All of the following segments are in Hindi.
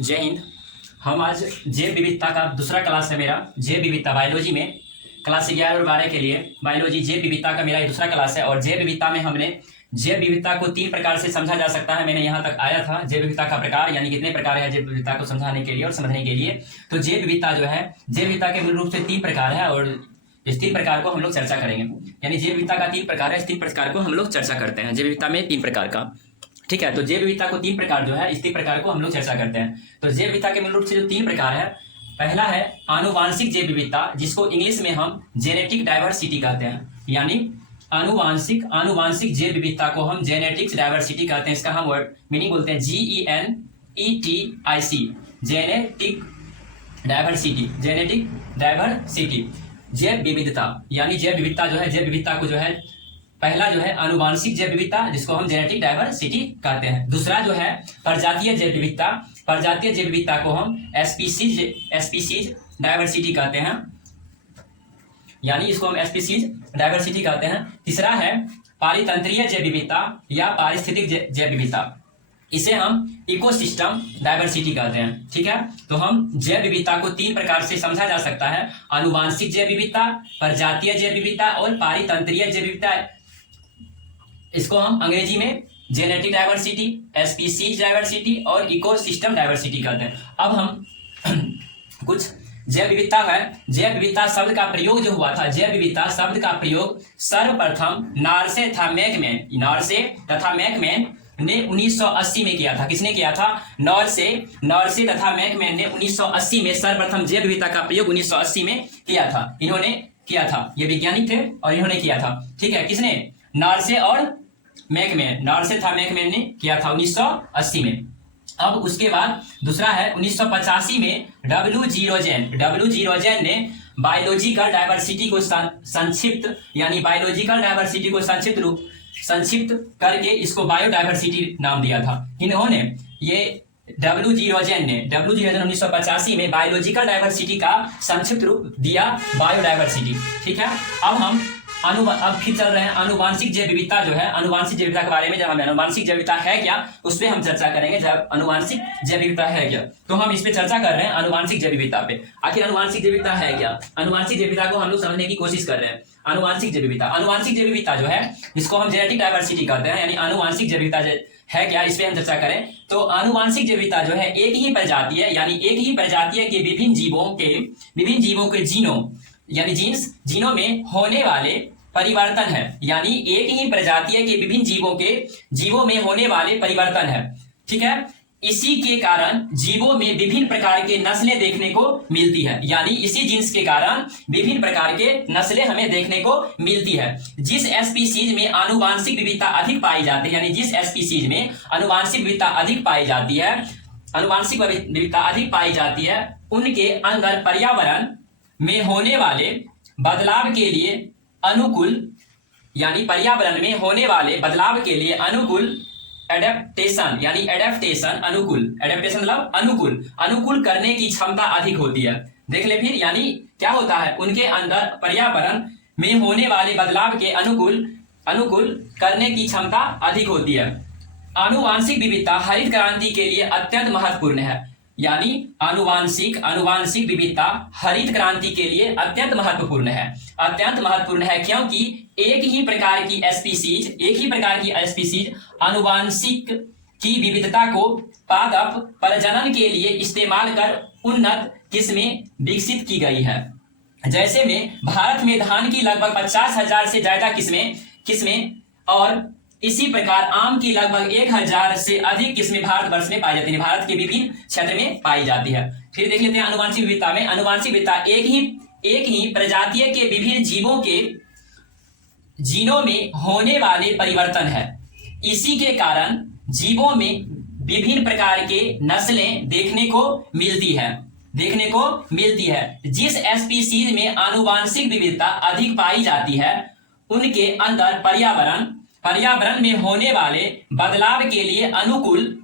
जय हिंद। हम आज जैव विविधता का दूसरा क्लास है मेरा, जैव विविधता बायोलॉजी में क्लास 11 और 12 के लिए बायोलॉजी जैव विविधता का मेरा ये दूसरा क्लास है। और जैव विविधता में हमने जैव विविधता को 3 प्रकार से समझा जा सकता है। मैंने यहाँ तक आया था जैव विविधता का प्रकार यानी कितने प्रकार है जैव विविधता को समझाने के लिए और समझने के लिए। तो जैव विविधता जो है, जैव विविधता के मूल रूप से 3 प्रकार है और इस 3 प्रकार को हम लोग चर्चा करेंगे। यानी जैव विविधता का 3 प्रकार है, इस 3 प्रकार को हम लोग चर्चा करते हैं। जैव विविधता में 3 प्रकार का, ठीक है। तो जैव विविधता को 3 प्रकार जो है, इस 3 प्रकार को हम लोग चर्चा करते हैं। तो जैव विविधता के मूल रूप से जो 3 प्रकार है, पहला है आनुवांशिक जैव विविधता, जिसको इंग्लिश में हम जेनेटिक डाइवर्सिटी कहते हैं। यानी आनुवांशिक जैव विविधता को हम जेनेटिक्स डाइवर्सिटी कहते हैं। इसका हम वर्ड मीनिंग बोलते हैं GENETIC, जेनेटिक डाइवर्सिटी जैव विविधता। यानी जैव विविधता जो है, जैव विविधता को जो है, पहला जो है आनुवांशिक जैव विविधता, जिसको हम जेनेटिक डाइवर्सिटी कहते हैं। दूसरा जो है प्रजातीय जैव विविधता, प्रजातीय जैव विविधता को हम स्पीसीज डाइवर्सिटी कहते हैं, यानी इसको हम स्पीसीज डाइवर्सिटी कहते हैं। तीसरा है पारितंत्रीय जैव विविधता या पारिस्थितिक जैव विविधता, इसे हम इकोसिस्टम डाइवर्सिटी कहते हैं, ठीक है। तो हम जैव विविधता को 3 प्रकार से समझा जा सकता है, आनुवांशिक जैव विविधता, प्रजातीय जैव विविधता और पारितंत्रीय जैव विविधता। इसको हम अंग्रेजी में जेनेटिक डाइवर्सिटी, स्पीसीज डाइवर्सिटी और इकोसिस्टम डाइवर्सिटी कहते हैं। अब हम कुछ जैव विविधता है, जैव विविधता शब्द का प्रयोग जो हुआ था, जैव विविधता शब्द का प्रयोग सर्वप्रथम नार्से तथा मैकमैन ने 1980 में किया था। किसने किया था? नॉर्से तथा मैकमैन ने 1980 में सर्वप्रथम जैव विविधता का प्रयोग 1980 में किया था। इन्होंने किया था, ये वैज्ञानिक थे और इन्होंने किया था, ठीक है। किसने? नॉर्से तथा मैकमैन ने किया था 1980 में। अब उसके बाद दूसरा है 1985 में डब्ल्यू जी रोजेन ने बायोलॉजिकल डाइवर्सिटी को संक्षिप्त, यानी बायोलॉजिकल डाइवर्सिटी को संक्षिप्त करके इसको बायोडाइवर्सिटी नाम दिया था। इन्होंने ये डब्ल्यू जी रोजेन 1985 में बायोलॉजिकल डाइवर्सिटी का संक्षिप्त रूप दिया बायोडाइवर्सिटी, ठीक है। अब फिर चल रहे हैं आनुवांशिक जैव विविधता जो है, आनुवांशिक जैव विविधता के बारे में जब हमें आनुवांशिक जैव विविधता है क्या उस पर हम चर्चा करेंगे। जब आनुवांशिक जैव विविधता है क्या, तो हम इस पे चर्चा कर रहे हैं आनुवांशिक जैव विविधता पे। आखिर आनुवांशिक जैव विविधता है क्या? आनुवांशिक जैव विविधता को हम लोग समझने की कोशिश कर रहे हैं। आनुवांशिक जैव विविधता जो है, जिसको हम जेनेटिक डाइवर्सिटी कहते हैं, यानी आनुवांशिक जैव विविधता है क्या, इस पे हम चर्चा करें। तो आनुवांशिक जैव विविधता जो है एक ही प्रजातीय, यानी एक ही प्रजातीय के विभिन्न जीवों के यानी जीनों में होने वाले परिवर्तन है। यानी एक ही प्रजातीय के विभिन्न जीवों में होने वाले परिवर्तन है, ठीक है। इसी के कारण जीवों में विभिन्न प्रकार के नस्लें देखने को मिलती है। यानी इसी जीन्स के कारण विभिन्न प्रकार के नस्लें हमें देखने को मिलती है। जिस स्पीसीज में आनुवांशिक विविधता अधिक पाई जाती है, यानी जिस स्पीसीज में आनुवांशिक विविधता अधिक पाई जाती है, उनके अंदर पर्यावरण में होने वाले बदलाव के लिए अनुकूल, यानी पर्यावरण में होने वाले बदलाव के लिए अनुकूल एडेप्टेशन मतलब अनुकूल करने की क्षमता अधिक होती है। देख ले फिर, यानी क्या होता है, उनके अंदर पर्यावरण में होने वाले बदलाव के अनुकूल करने की क्षमता अधिक होती है। आनुवांशिक विविधता हरित क्रांति के लिए अत्यंत महत्वपूर्ण है। यानी आनुवांशिक विविधता हरित क्रांति के लिए अत्यंत महत्वपूर्ण है, क्योंकि एक ही प्रकार की स्पीसीज आनुवांशिक की विविधता को पादप प्रजनन के लिए इस्तेमाल कर उन्नत किस्में विकसित की गई है। जैसे में भारत में धान की लगभग 50,000 से ज्यादा किस्में और इसी प्रकार आम की लगभग 1,000 से अधिक किस्में भारतवर्ष में पाई जाती है, भारत के विभिन्न क्षेत्र में पाई जाती है। फिर देख लेते हैं आनुवांशिक विविधता में। आनुवांशिक विविधता एक ही प्रजातीय के विभिन्न जीवों के जीनों में होने वाले परिवर्तन है। इसी के कारण जीवों में विभिन्न प्रकार के नस्लें देखने को मिलती है। जिस स्पीसीज में आनुवांशिक विविधता अधिक पाई जाती है, उनके अंदर पर्यावरण में होने वाले बदलाव के लिए अनुकूल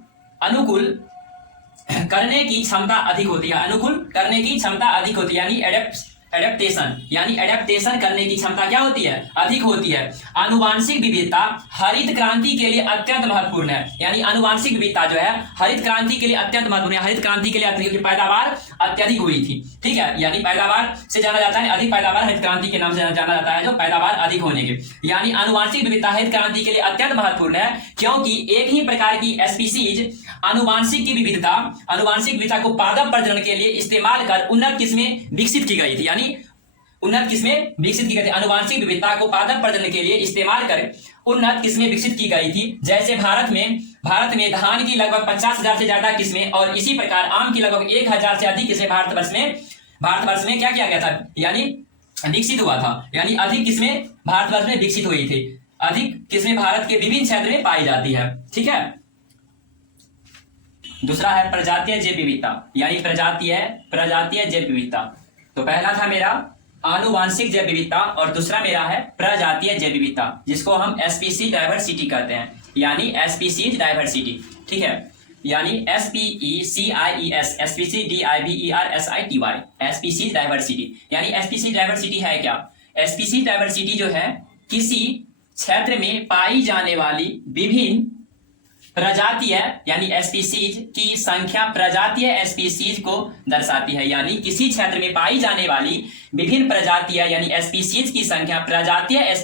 करने की क्षमता अधिक होती है, यानी एडेप्टेशन यानी एडेप्टेशन करने की क्षमता क्या होती है, अधिक होती है। आनुवांशिक विविधता हरित क्रांति के लिए अत्यंत महत्वपूर्ण है, यानी आनुवांशिक विविधता जो है हरित क्रांति के लिए अत्यंत महत्वपूर्ण है। हरित क्रांति के लिए अत्यधिक पैदावार अत्यधिक हुई थी, ठीक है, यानी पैदावार से जाना जाता है, अधिक पैदावार हरित क्रांति के नाम से जाना जाता है, जो पैदावार अधिक होने के, यानी आनुवांशिक विविधता हरित क्रांति के लिए अत्यंत महत्वपूर्ण है, क्योंकि एक ही प्रकार की स्पीसीज आनुवांशिक विविधता को पादप प्रजनन के लिए इस्तेमाल कर उन्नत किस्में विकसित की गई थी, यानी उन्नत किस्में विकसित की गई थी। आनुवांशिक विविधता को पादप प्रजनन के लिए इस्तेमाल कर उन्नत किस्में विकसित की गई थी। जैसे भारत में धान की लगभग 50,000 से ज्यादा किस्में और इसी प्रकार आम की लगभग 1,000 से अधिक किस्में भारतवर्ष में क्या किया गया था, यानी विकसित हुआ था, यानी अधिक किस्में भारतवर्ष में विकसित हुई थी। अधिक किस्में भारत के विभिन्न क्षेत्र में पाई जाती है, ठीक है। दूसरा है प्रजातीय जैव विविधता, यानी प्रजातीय जैव विविधता। तो पहला था मेरा आनुवांशिक जैव विविधता और दूसरा मेरा है प्रजातीय जैव विविधता, जिसको हम स्पीसीज डाइवर्सिटी कहते हैं, यानी स्पीसीज डाइवर्सिटी, ठीक है, यानी SPECIES SPCDIVERSITY स्पीसीज डाइवर्सिटी। यानी स्पीसीज डाइवर्सिटी है क्या? स्पीसीज डाइवर्सिटी जो है किसी क्षेत्र में पाई जाने वाली विभिन्न प्रजातीय यानी स्पीसीज की संख्या प्रजातीय स्पीसीज को दर्शाती है, यानी किसी क्षेत्र में पाई जाने वाली विभिन्न प्रजातीय यानी स्पीसीज की संख्या प्रजातीय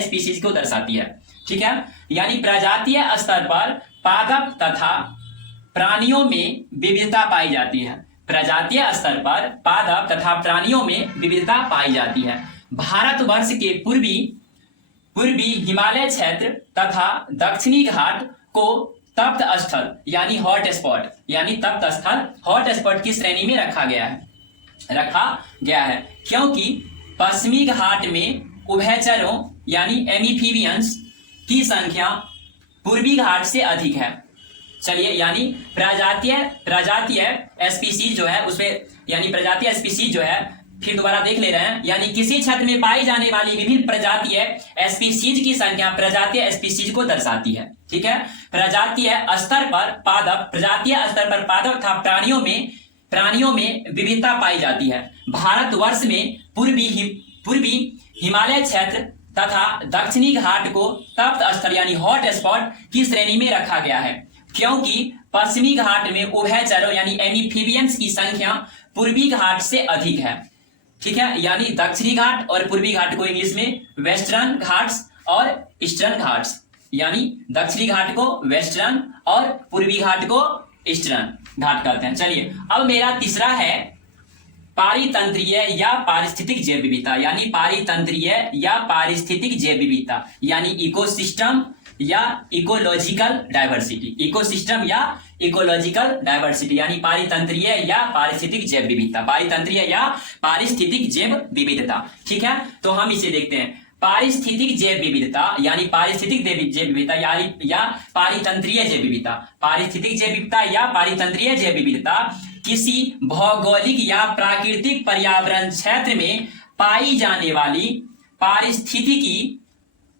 स्पीसीज को दर्शाती है, ठीक है। यानी प्रजातीय स्तर पर पादप तथा प्राणियों में विविधता पाई जाती है। प्रजातीय स्तर पर पादप तथा प्राणियों में विविधता पाई जाती है। भारतवर्ष के पूर्वी हिमालय क्षेत्र तथा दक्षिणी घाट को तप्त स्थल यानी हॉट स्पॉट की श्रेणी में रखा गया है, क्योंकि पश्चिमी घाट में उभयचरों यानी एम्फीबियंस की संख्या पूर्वी घाट से अधिक है। चलिए, यानी प्रजातीय स्पीसीज जो है उसमें, यानी प्रजातीय स्पीसीज जो है फिर दोबारा देख ले रहे हैं, यानी किसी क्षेत्र में पाई जाने वाली विभिन्न प्रजातीय स्पीसीज की संख्या प्रजातीय स्पीसीज को दर्शाती है, ठीक है। प्रजातीय स्तर पर पादप तथा प्राणियों में विविधता पाई जाती है। भारतवर्ष में पूर्वी हिमालय क्षेत्र तथा दक्षिणी घाट को तप्त स्थल यानी हॉट स्पॉट की श्रेणी में रखा गया है, क्योंकि पश्चिमी घाट में उभयचरों यानी एम्फीबियंस की संख्या पूर्वी घाट से अधिक है, ठीक है। यानी दक्षिणी घाट और पूर्वी घाट को इंग्लिश में वेस्टर्न घाट्स और ईस्टर्न घाट्स, यानी दक्षिणी घाट को वेस्टर्न और पूर्वी घाट को ईस्टर्न घाट कहते हैं। चलिए, अब मेरा तीसरा है पारितंत्रीय या पारिस्थितिक जैव विविधता, यानी पारितंत्रीय या पारिस्थितिक जैव विविधता, यानी इकोसिस्टम या इकोलॉजिकल डाइवर्सिटी, यानी पारितंत्रीय या पारिस्थितिक जैव विविधता, ठीक है। तो हम इसे देखते हैं। पारिस्थितिक जैव विविधता यानी पारिस्थितिक जैव विविधता या पारितंत्रीय जैव विविधता। पारिस्थितिक जैव विविधता या पारितंत्रीय जैव विविधता किसी भौगोलिक या प्राकृतिक पर्यावरण क्षेत्र में पाई जाने वाली पारिस्थितिकी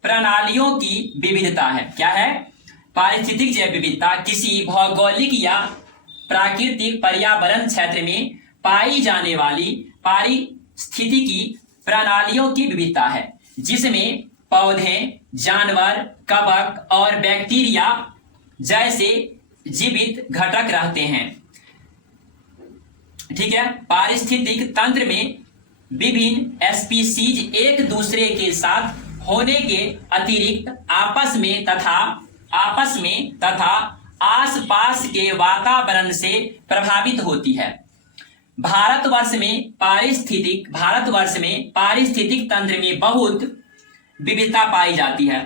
प्रणालियों की विविधता है। क्या है? पारिस्थितिक जैव विविधता किसी भौगोलिक या प्राकृतिक पर्यावरण क्षेत्र में पाई जाने वाली पारिस्थितिकी प्रणालियों की विविधता है, जिसमें पौधे, जानवर, कवक और बैक्टीरिया जैसे जीवित घटक रहते हैं, ठीक है। पारिस्थितिक तंत्र में विभिन्न स्पीसीज एक दूसरे के साथ होने के अतिरिक्त आपस में तथा आसपास के वातावरण से प्रभावित होती है। भारतवर्ष में पारिस्थितिक तंत्र में बहुत विविधता पाई जाती है।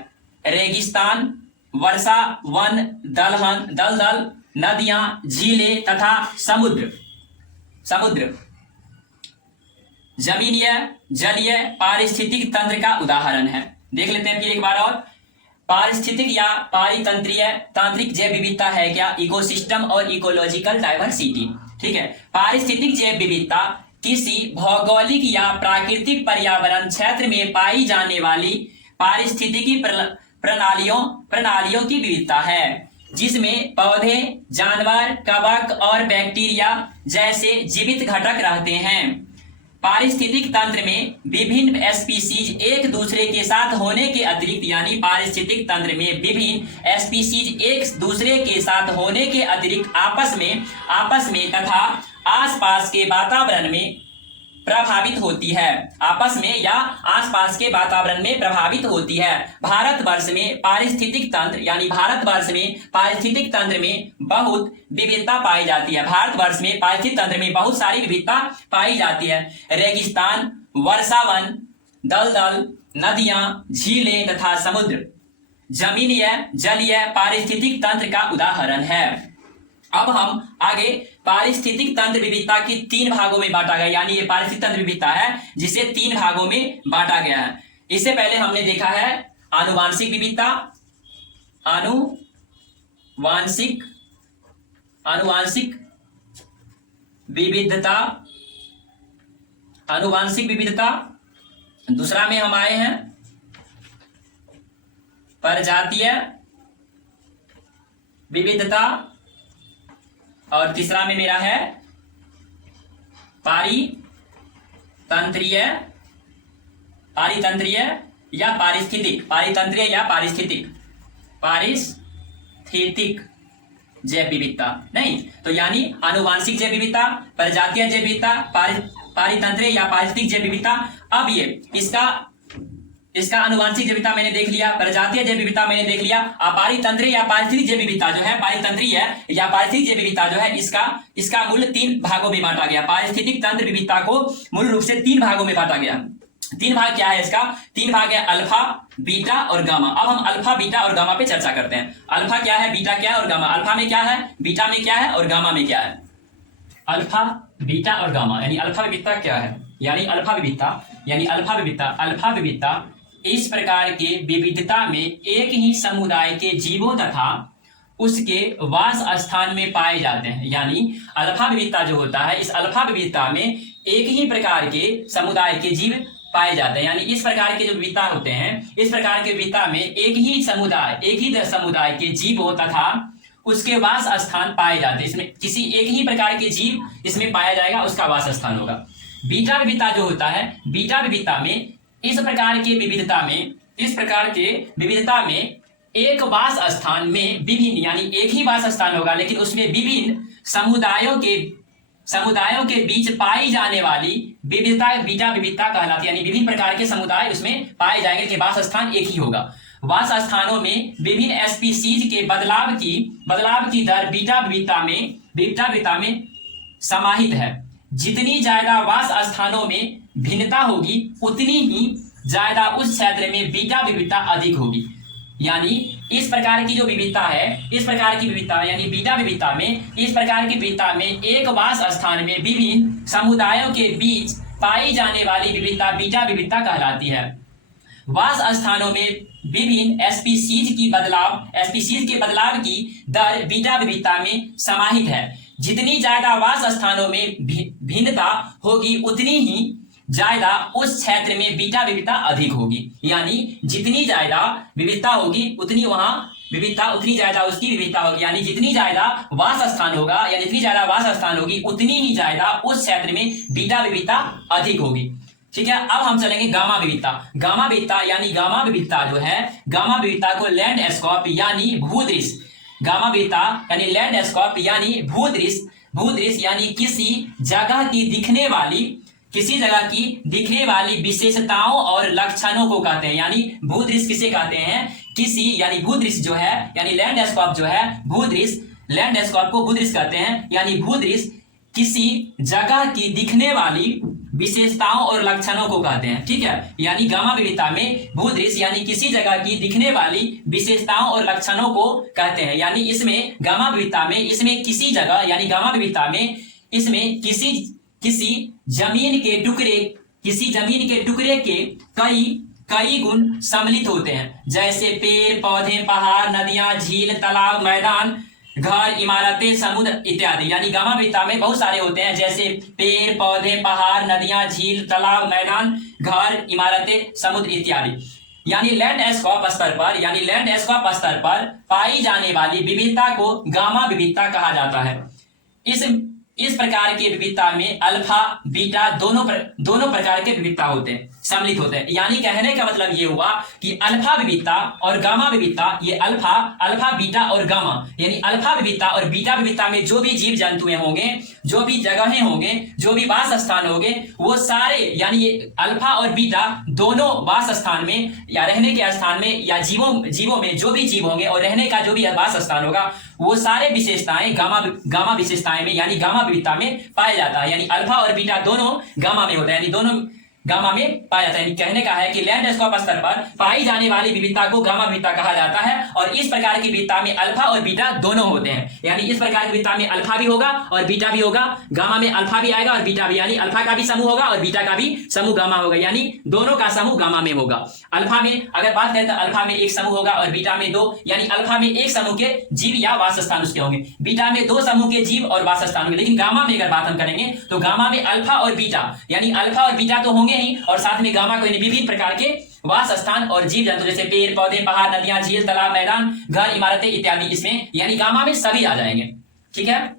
रेगिस्तान, वर्षा वन, दलदल, नदियां, झीलें तथा समुद्र जमीनीय जलीय पारिस्थितिक तंत्र का उदाहरण है। देख लेते हैं फिर एक बार और। पारिस्थितिक या तांत्रिक जैव विविधता है क्या? इकोसिस्टम और इकोलॉजिकल डाइवर्सिटी, ठीक है। पारिस्थितिक जैव विविधता किसी भौगोलिक या प्राकृतिक पर्यावरण क्षेत्र में पाई जाने वाली पारिस्थितिकी प्रणालियों की विविधता है, जिसमें पौधे, जानवर, कवक और बैक्टीरिया जैसे जीवित घटक रहते हैं। पारिस्थितिक तंत्र में विभिन्न स्पीसीज एक दूसरे के साथ होने के अतिरिक्त, यानी पारिस्थितिक तंत्र में विभिन्न स्पीसीज एक दूसरे के साथ होने के अतिरिक्त आपस में तथा आसपास के वातावरण में प्रभावित होती है, आपस में या आसपास के वातावरण में प्रभावित होती है। भारतवर्ष में पारिस्थितिक तंत्र में बहुत विविधता पाई जाती है। भारतवर्ष में पारिस्थितिक तंत्र में बहुत सारी विविधता पाई जाती है। रेगिस्तान, वर्षावन, दलदल, नदियां, झीलें तथा समुद्र जमीनीय जलीय पारिस्थितिक तंत्र का उदाहरण है। अब हम आगे पारिस्थितिक तंत्र विविधता की 3 भागों में बांटा गया, यानी ये पारिस्थितिक तंत्र विविधता है जिसे 3 भागों में बांटा गया है। इससे पहले हमने देखा है आनुवांशिक विविधता, आनुवांशिक विविधता। दूसरा में हम आए हैं प्रजातीय विविधता, और तीसरा में मेरा है पारितंत्रीय या पारिस्थितिक जैव विविधता। नहीं तो यानी आनुवांशिक जैव विविधता, प्रजातीय जैव विविधता, पारितंत्रीय या पारिस्थितिक जैव विविधता। अब ये इसका आनुवांशिक जैव विविधता मैंने देख लिया, प्रजातीय जैव विविधता मैंने देख लिया। पारितंत्रीय या पारिस्थितिक जैव विविधता जो है, पारितंत्रीय या पारिस्थितिक जैव विविधता जो है, इसका मूल 3 भागों में बांटा गया। पारिस्थितिक तंत्र विविधता को मूल रूप से 3 भागों में बांटा गया। 3 भाग क्या है इसका? 3 भाग है अल्फा, बीटा और गामा। अब हम अल्फा, बीटा और गामा पे चर्चा करते हैं। अल्फा क्या है, बीटा क्या है और गामा। अल्फा में क्या है, बीटा में क्या है और गामा में क्या है? अल्फा, बीटा और गामा यानी अल्फा विविधता क्या है, यानी अल्फा विविधता इस प्रकार के विविधता में एक ही समुदाय के जीवों तथा उसके वास स्थान में पाए जाते हैं। यानी अल्फा विविधता जो होता है, इस अल्फा विविधता में एक ही प्रकार के समुदाय के जीव पाए जाते हैं। यानी इस प्रकार के जो विविधता होते हैं, इस प्रकार के विविधता में एक ही समुदाय के जीवों तथा उसके वास स्थान पाए जाते हैं। इसमें किसी एक ही प्रकार के जीव इसमें पाया जाएगा, उसका वास स्थान होगा। बीटा विविधता जो होता है, बीटा विविधता में इस प्रकार के विविधता में एक वास स्थान में विभिन्न, यानी एक ही वास स्थान होगा लेकिन उसमें विभिन्न समुदायों के बीच पाई जाने वाली विविधता बीटा विविधता कहलाती है। यानी विभिन्न प्रकार के समुदाय उसमें पाए जाएंगे लेकिन वास स्थान एक ही होगा। वास स्थानों में विभिन्न स्पीसीज के बदलाव की दर बीटा विविधता में समाहित है। जितनी ज्यादा वास स्थानों में भिन्नता होगी उतनी ही ज्यादा उस क्षेत्र में बीटा विविधता अधिक होगी। यानी इस प्रकार की जो विविधता है, इस प्रकार की विविधता यानी बीटा विविधता में, इस प्रकार की विविधता में एक वास स्थान में विभिन्न समुदायों के बीच पाई जाने वाली विविधता बीटा विविधता कहलाती है। वास स्थानों में विभिन्न स्पीसीज के बदलाव की दर बीटा विविधता में समाहित है। जितनी ज्यादा वास स्थानों में भिन्नता होगी उतनी ही ज्यादा उस क्षेत्र में बीटा विविधता अधिक होगी। यानी जितनी ज्यादा विविधता होगी उतनी ज्यादा उसकी विविधता होगी। यानी जितनी ज्यादा वास स्थान होगा या जितनी ज्यादा वास स्थान होगी उतनी ही ज्यादा उस क्षेत्र में बीटा विविधता अधिक होगी। ठीक है, अब हम चलेंगे गामा विविधता। गामा विविधता जो है, गामा विविधता को लैंडस्केप यानी भूदृश्य, गामा विविधता यानी लैंडस्केप यानी भूदृश्य यानी किसी जगह की दिखने वाली विशेषताओं और लक्षणों को कहते हैं। यानी भूदृश्य किसे कहते हैं? यानी भूदृश्य जो है, यानी लैंडस्केप जो है, लैंडस्केप को भूदृश्य कहते हैं। यानी भूदृश्य किसी जगह की दिखने वाली विशेषताओं और लक्षणों को कहते हैं। ठीक है, यानी गामा विविधता में भूदृश्य यानी किसी जगह की दिखने वाली विशेषताओं और लक्षणों को कहते हैं। यानी इसमें गामा विविधता में इसमें किसी जगह यानी गामा विविधता में इसमें किसी जमीन के टुकड़े के कई गुण सम्मिलित होते हैं, जैसे पेड़ पौधे, पहाड़, नदियां, झील, तालाब, मैदान, घर, इमारतें, समुद्र इत्यादि। यानी गामा विविधता में बहुत सारे होते हैं, जैसे पेड़ पौधे, पहाड़, नदियां, झील, तालाब, मैदान, घर, इमारतें, समुद्र इत्यादि। यानी लैंडस्केप स्तर पर पाई जाने वाली विविधता को गामा विविधता कहा जाता है। इस प्रकार के विविधता में अल्फा बीटा दोनों प्रकार के विविधता होते हैं, सम्मिलित होते हैं। यानी कहने का मतलब ये हुआ कि अल्फा विविधता और गामा विविधता, ये अल्फा बीटा और गामा, यानी अल्फा विविधता और बीटा विविधता में जो भी जीव जंतु होंगे, जो भी जगहें होंगे, जो भी वास स्थान होंगे, वो सारे यानी ये अल्फा और बीटा दोनों वास स्थान में या रहने के स्थान में या जीवों में जो भी जीव होंगे और रहने का जो भी वास स्थान होगा, वो सारे विशेषताएं गामा विशेषताएं में यानी गामा विविधता में पाया जाता है। यानी अल्फा और बीटा दोनों गामा में होता है, यानी दोनों गामा में पाया जाता है। कहने का है कि लैंडस्केप स्तर पर पाई जाने वाली विविधता को गामा विविधता कहा जाता है। और इस प्रकार की विविधता में अल्फा और बीटा दोनों होते हैं, यानी इस प्रकार की विविधता में अल्फा भी होगा और बीटा भी होगा, गामा में अल्फा भी आएगा और बीटा भी, यानी अल्फा का भी समूह होगा और बीटा का भी समूह गामा होगा, यानी दोनों का समूह गामा में होगा। अल्फा में अगर बात करें तो अल्फा में एक समूह होगा और बीटा में दो, यानी अल्फा में एक समूह के जीव या वास स्थान उसके होंगे, बीटा में दो समूह के जीव और वास स्थान होंगे। लेकिन गामा में अगर बात हम करेंगे तो गामा में अल्फा और बीटा, यानी अल्फा और बीटा तो होंगे ही और साथ में गामा को विभिन्न प्रकार के वास स्थान और जीव जंतु जैसे पेड़ पौधे, पहाड़, नदियां, झील, तालाब, मैदान, घर, इमारतें इत्यादि इसमें यानी गामा में सभी आ जाएंगे। ठीक है।